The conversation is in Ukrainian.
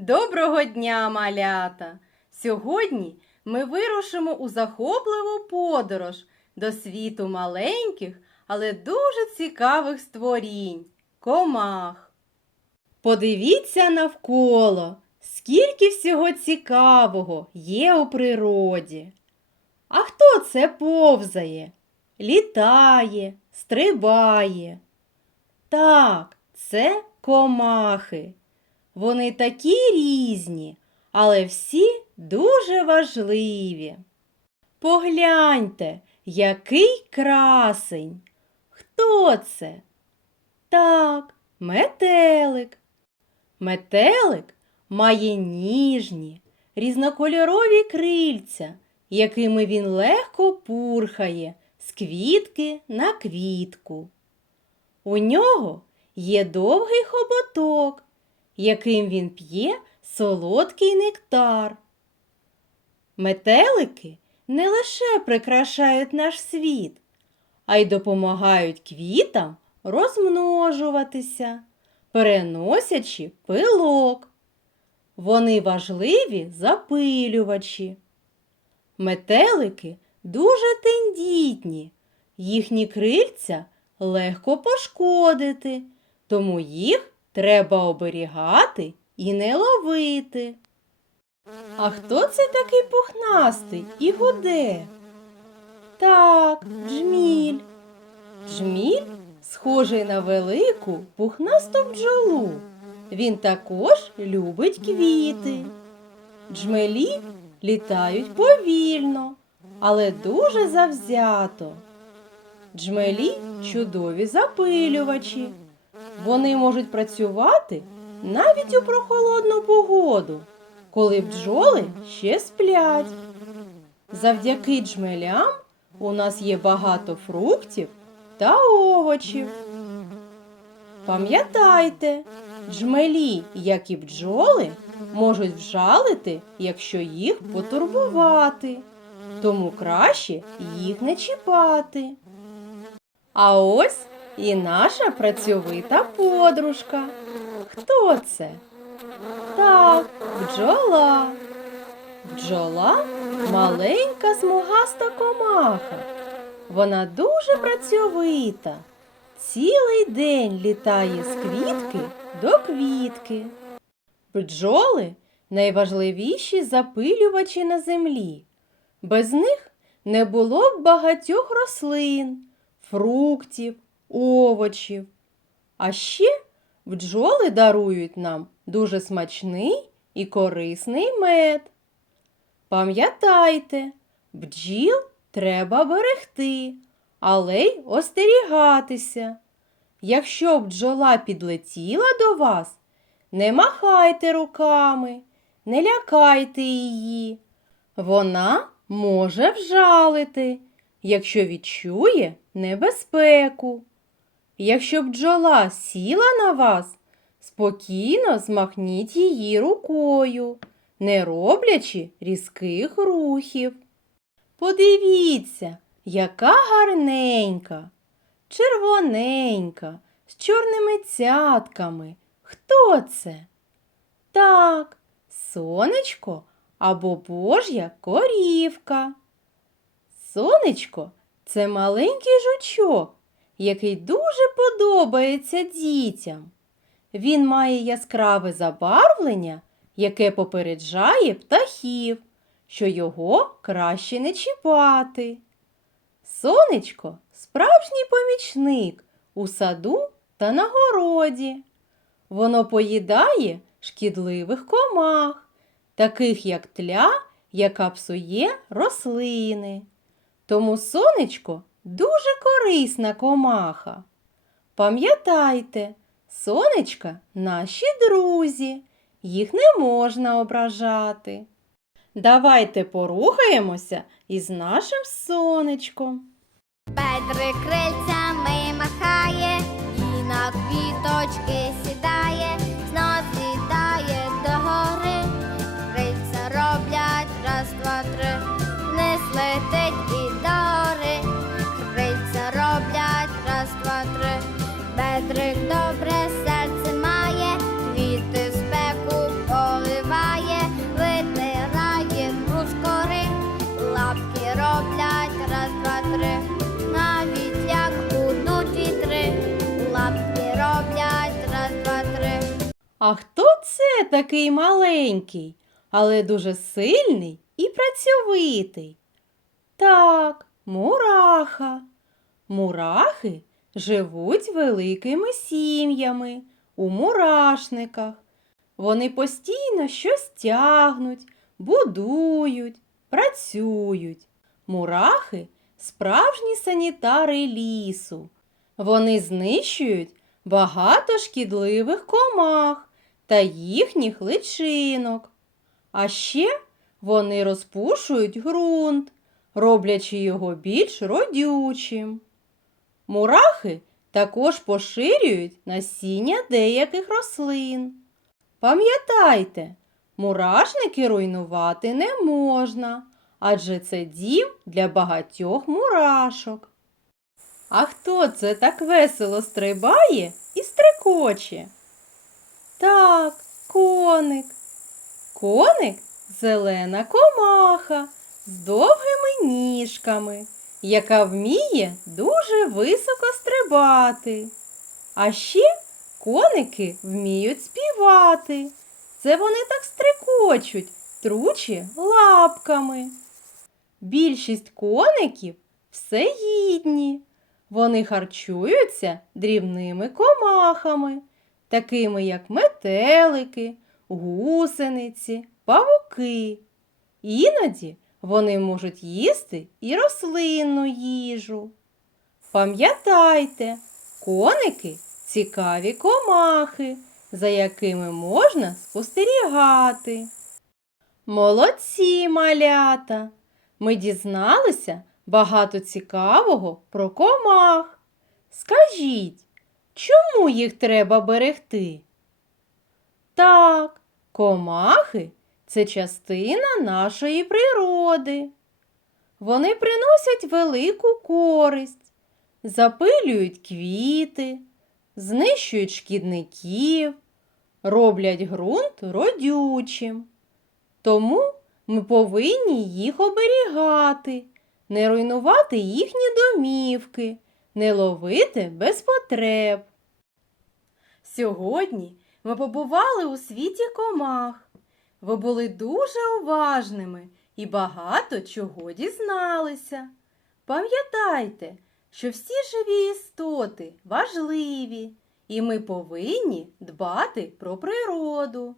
Доброго дня, малята! Сьогодні ми вирушимо у захопливу подорож до світу маленьких, але дуже цікавих створінь комах. Подивіться навколо, скільки всього цікавого є у природі. А хто це повзає, літає, стрибає? Так, це комахи. Вони такі різні, але всі дуже важливі. Погляньте, який красень. Хто це? Так, метелик. Метелик має ніжні, різнокольорові крильця, якими він легко пурхає з квітки на квітку. У нього є довгий хоботок, яким він п'є солодкий нектар. Метелики не лише прикрашають наш світ, а й допомагають квітам розмножуватися, переносячи пилок. Вони важливі запилювачі. Метелики дуже тендітні, їхні крильця легко пошкодити, тому їх треба оберігати і не ловити. А хто це такий пухнастий і гуде? Так, джміль. Джміль схожий на велику пухнасту бджолу. Він також любить квіти. Джмелі літають повільно, але дуже завзято. Джмелі чудові запилювачі. Вони можуть працювати навіть у прохолодну погоду, коли бджоли ще сплять. Завдяки джмелям у нас є багато фруктів та овочів. Пам'ятайте, джмелі, як і бджоли, можуть вжалити, якщо їх потурбувати, тому краще їх не чіпати. А ось і наша працьовита подружка. Хто це? Так, бджола. Бджола маленька смугаста комаха. Вона дуже працьовита. Цілий день літає з квітки до квітки. Бджоли найважливіші запилювачі на землі. Без них не було б багатьох рослин, фруктів, овочів. А ще бджоли дарують нам дуже смачний і корисний мед. Пам'ятайте, бджіл треба берегти, але й остерігатися. Якщо бджола підлетіла до вас, не махайте руками, не лякайте її. Вона може вжалити, якщо відчує небезпеку. Якщо бджола сіла на вас, спокійно змахніть її рукою, не роблячи різких рухів. Подивіться, яка гарненька, червоненька, з чорними цятками. Хто це? Так, сонечко або божя корівка. Сонечко це маленький жучок, який дуже подобається дітям. Він має яскраве забарвлення, яке попереджає птахів, що його краще не чіпати. Сонечко справжній помічник у саду та на городі. Воно поїдає шкідливих комах, таких як тля, яка псує рослини. Тому сонечко дуже корисна комаха. Пам'ятайте, сонечка наші друзі, їх не можна ображати. Давайте порухаємося із нашим сонечком. Петрик крильцями махає і на квіточки сідає, хто це такий маленький, але дуже сильний і працьовитий? Так, мураха. Мурахи живуть великими сім'ями у мурашниках. Вони постійно щось тягнуть, будують, працюють. Мурахи справжні санітари лісу. Вони знищують багато шкідливих комах та їхніх личинок. А ще вони розпушують ґрунт, роблячи його більш родючим. Мурахи також поширюють насіння деяких рослин. Пам'ятайте, мурашники руйнувати не можна, адже це дім для багатьох мурашок. А хто це так весело стрибає і стрикоче? Так, коник. Коник зелена комаха з довгими ніжками, яка вміє дуже високо стрибати. А ще коники вміють співати. Це вони так стрикочуть, тручі лапками. Більшість коників всеїдні. Вони харчуються дрібними комахами, такими як метелики, гусениці, павуки. Іноді вони можуть їсти і рослинну їжу. Пам'ятайте, коники цікаві комахи, за якими можна спостерігати. Молодці, малята! Ми дізналися багато цікавого про комах. Скажіть, чому їх треба берегти? Так, комахи це частина нашої природи. Вони приносять велику користь, запилюють квіти, знищують шкідників, роблять ґрунт родючим. Тому ми повинні їх оберігати, не руйнувати їхні домівки, не ловити без потреб. Сьогодні ми побували у світі комах. Ви були дуже уважними і багато чого дізналися. Пам'ятайте, що всі живі істоти важливі, і ми повинні дбати про природу.